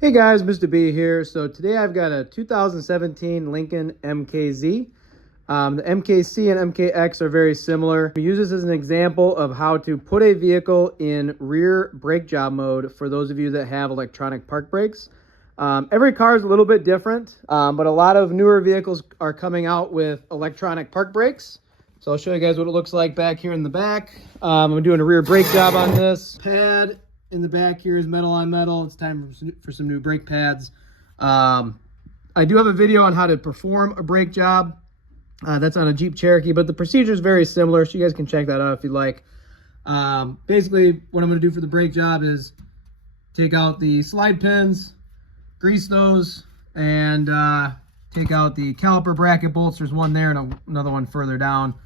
Hey guys, Mr.B here. So today I've got a 2017 Lincoln MKZ. The MKC and MKX are very similar. We use this as an example of how to put a vehicle in rear brake job mode for those of you that have electronic park brakes. Every car is a little bit different, but a lot of newer vehicles are coming out with electronic park brakes. So I'll show you guys what it looks like back here in the back. I'm doing a rear brake job on this. Pad in the back here is metal on metal. It's time for some new brake pads. I do have a video on how to perform a brake job. That's on a Jeep Cherokee, but the procedure is very similar, so you guys can check that out if you'd like. Basically, what I'm going to do for the brake job is take out the slide pins, grease those, and take out the caliper bracket bolts. There's one there and another one further down,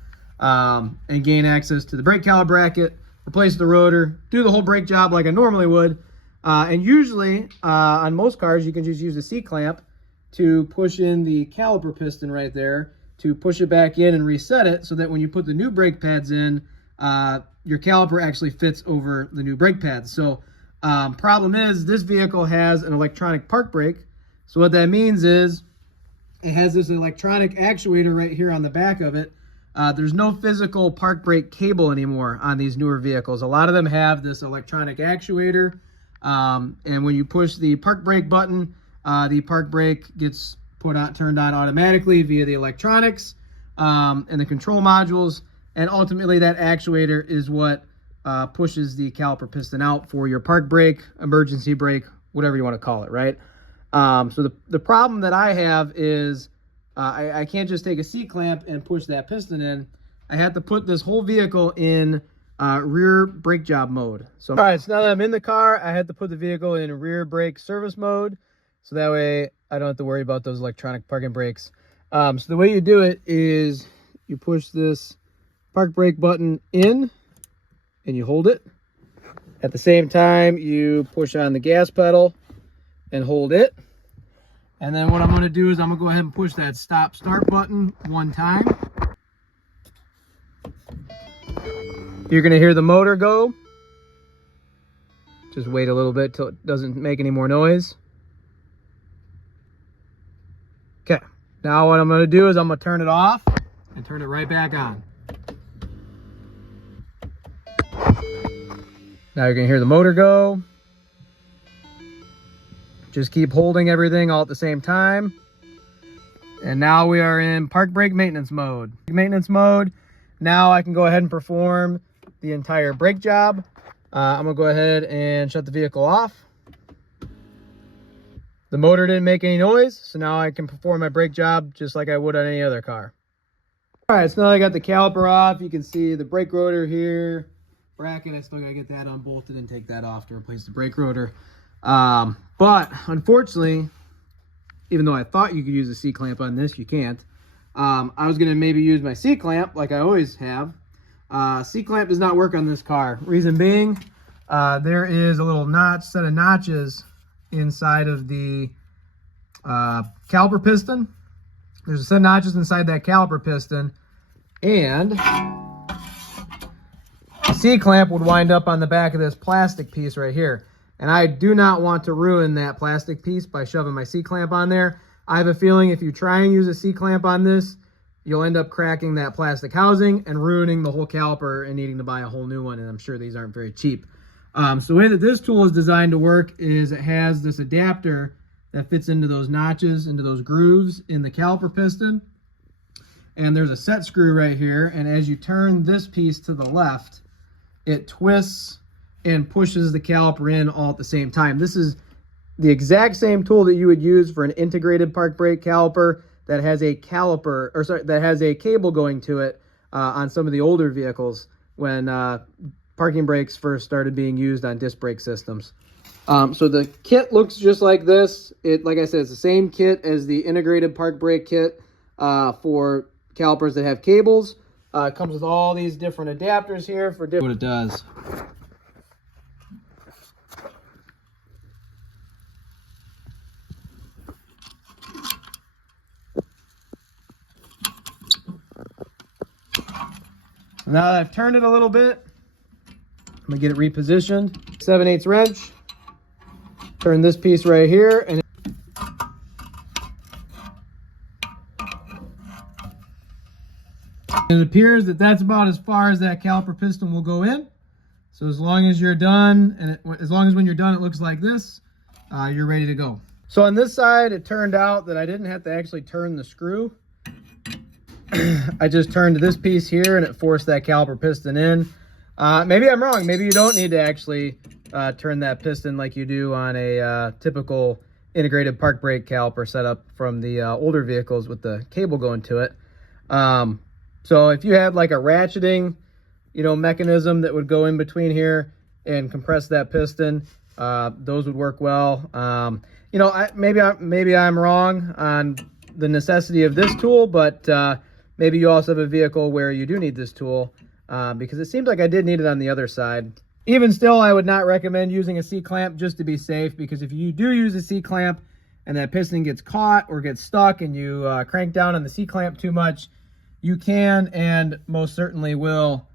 and gain access to the brake caliper bracket. Replace the rotor, do the whole brake job like I normally would. And usually, on most cars, you can just use a C-clamp to push in the caliper piston right there, to push it back in and reset it so that when you put the new brake pads in, your caliper actually fits over the new brake pads. So problem is, this vehicle has an electronic park brake. So what that means is it has this electronic actuator right here on the back of it. There's no physical park brake cable anymore on these newer vehicles. A lot of them have this electronic actuator, and when you push the park brake button, the park brake gets turned on automatically via the electronics and the control modules, and ultimately that actuator is what pushes the caliper piston out for your park brake, emergency brake, whatever you want to call it, right? So the problem that I have is I can't just take a C-clamp and push that piston in. I have to put this whole vehicle in rear brake job mode. So, all right, so now that I'm in the car, I had to put the vehicle in rear brake service mode. So that way I don't have to worry about those electronic parking brakes. So the way you do it is you push this park brake button in and you hold it. At the same time, you push on the gas pedal and hold it. And then what I'm going to do is I'm going to go ahead and push that stop start button one time. You're going to hear the motor go. Just wait a little bit till it doesn't make any more noise. Okay, now what I'm going to do is I'm going to turn it off and turn it right back on. Now you're going to hear the motor go. Just keep holding everything all at the same time. And now we are in park brake maintenance mode. Maintenance mode. Now I can go ahead and perform the entire brake job. I'm going to go ahead and shut the vehicle off. The motor didn't make any noise, so now I can perform my brake job just like I would on any other car. All right, so now I got the caliper off. You can see the brake rotor here. Bracket, I still got to get that unbolted and take that off to replace the brake rotor. But unfortunately, even though I thought you could use a C-clamp on this, you can't. I was going to maybe use my C-clamp like I always have. C-clamp does not work on this car. Reason being, there is a little set of notches inside of the caliper piston. There's a set of notches inside that caliper piston, and the C-clamp would wind up on the back of this plastic piece right here. And I do not want to ruin that plastic piece by shoving my C-clamp on there. I have a feeling if you try and use a C-clamp on this, you'll end up cracking that plastic housing and ruining the whole caliper and needing to buy a whole new one. And I'm sure these aren't very cheap. So the way that this tool is designed to work is it has this adapter that fits into those notches, into those grooves in the caliper piston. And there's a set screw right here. And as you turn this piece to the left, it twists and pushes the caliper in all at the same time. This is the exact same tool that you would use for an integrated park brake caliper that has a that has a cable going to it on some of the older vehicles when parking brakes first started being used on disc brake systems. So the kit looks just like this. Like I said, it's the same kit as the integrated park brake kit for calipers that have cables. It comes with all these different adapters here for what it does. Now that I've turned it a little bit, I'm gonna get it repositioned. 7/8 wrench. Turn this piece right here, and it appears that that's about as far as that caliper piston will go in. So as long as you're done, and as long as when you're done it looks like this, you're ready to go. So on this side, it turned out that I didn't have to actually turn the screw. I just turned this piece here and it forced that caliper piston in. Maybe I'm wrong. Maybe you don't need to actually turn that piston like you do on a typical integrated park brake caliper setup from the older vehicles with the cable going to it. So if you had like a ratcheting, mechanism that would go in between here and compress that piston, those would work well. Maybe I'm wrong on the necessity of this tool, but maybe you also have a vehicle where you do need this tool, because it seems like I did need it on the other side. Even still, I would not recommend using a C-clamp just to be safe, because if you do use a C-clamp and that piston gets caught or gets stuck and you crank down on the C-clamp too much, you can and most certainly will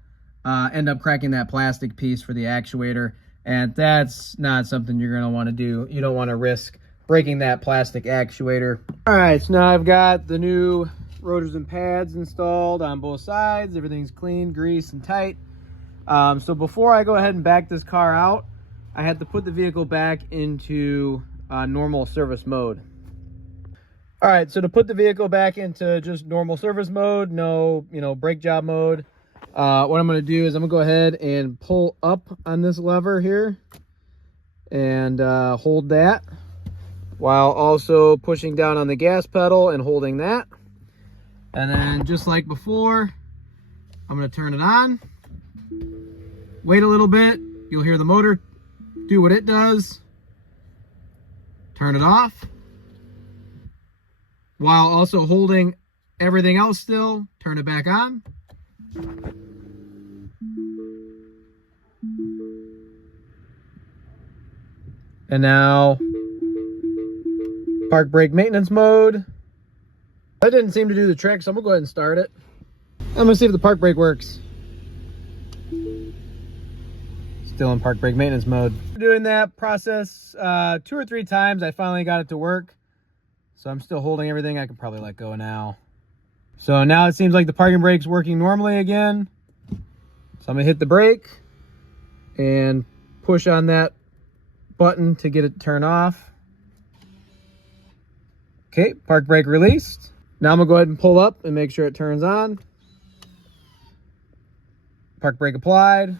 end up cracking that plastic piece for the actuator, and that's not something you're going to want to do. You don't want to risk breaking that plastic actuator. All right, so now I've got the new rotors and pads installed on both sides. Everything's clean, greased, and tight. So before I go ahead and back this car out, I had to put the vehicle back into normal service mode. All right, so to put the vehicle back into just normal service mode, no, brake job mode, what I'm going to do is I'm going to go ahead and pull up on this lever here and hold that while also pushing down on the gas pedal and holding that. And then just like before, I'm going to turn it on. Wait a little bit. You'll hear the motor do what it does. Turn it off while also holding everything else still. Turn it back on. And now park brake maintenance mode. That didn't seem to do the trick, so I'm gonna go ahead and start it. I'm gonna see if the park brake works. Still in park brake maintenance mode. Doing that process 2 or 3 times, I finally got it to work. So I'm still holding everything. I can probably let go now. So now it seems like the parking brake's working normally again. So I'm gonna hit the brake and push on that button to get it to turn off. Okay, park brake released. Now I'm gonna go ahead and pull up and make sure it turns on. Park brake applied.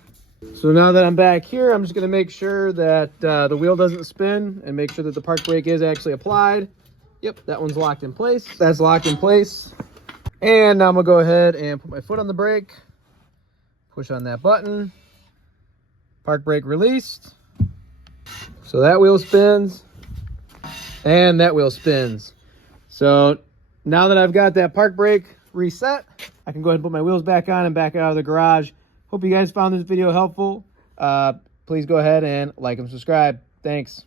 So now that I'm back here, I'm just gonna make sure that the wheel doesn't spin and make sure that the park brake is actually applied. Yep, that one's locked in place. That's locked in place. And now I'm gonna go ahead and put my foot on the brake, push on that button, park brake released. So that wheel spins and that wheel spins. So now that I've got that park brake reset, I can go ahead and put my wheels back on and back out of the garage. Hope you guys found this video helpful. Please go ahead and like and subscribe. Thanks.